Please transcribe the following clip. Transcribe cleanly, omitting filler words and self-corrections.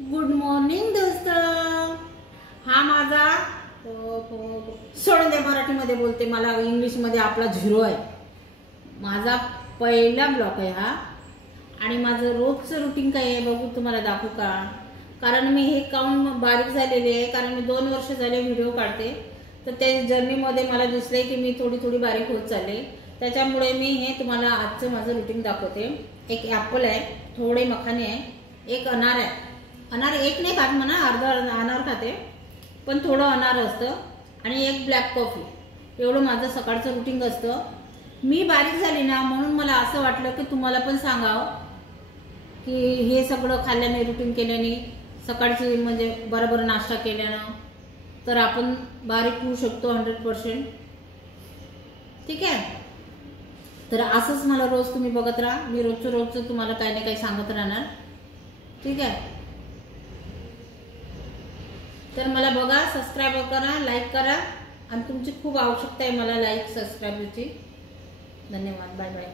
Good morning दोस्त। हा माझा सोडून दे, मराठीमध्ये बोलते, मला इंग्लिशमध्ये आपला झिरो आहे। माझा पहिला ब्लॉग आहे हा आणि माझं रोजचं रुटीन काय आहे बघू, तुम्हाला दाखवू का? कारण मी हे काउंट बारीक झालेली आहे, कारण मी 2 वर्ष झाले व्हिडिओ काढते, तर त्या जर्नीमध्ये मला दिसले की मी थोडी थोडी बारीक होत चालले। त्याच्यामुळे मी हे तुम्हाला आजचं माझं रुटीन दाखवते। एक ॲपल आहे, थोडे मखाने आहे, एक अनार आहे। अनार एक नाही खात म्हणा, अर्धा अनार खाते, पण थोडं अनार असतं, आणि एक ब्लॅक कॉफी। एवढं माझं सकाळचं रुटीन असतं। मी बारीक झाली ना, म्हणून मला असं वाटलं की तुम्हाला पण सांगावं की हे सगळं खाल्ल्याने, रुटीन केल्याने, सकाळची म्हणजे बरोबर नाश्ता केल्यानं तर आपण बारीक होऊ शकतो 100%। ठीक आहे, तर असंच मला रोज तुम्ही बघत राहा। मी रोजचं तुम्हाला काही ना काही सांगत राहणार। ठीक आहे, तर मला बघा, सबस्क्राईब करा, लाईक करा, आणि तुमची खूप आवश्यकता आहे मला लाईक सबस्क्राईबची। धन्यवाद, बाय बाय।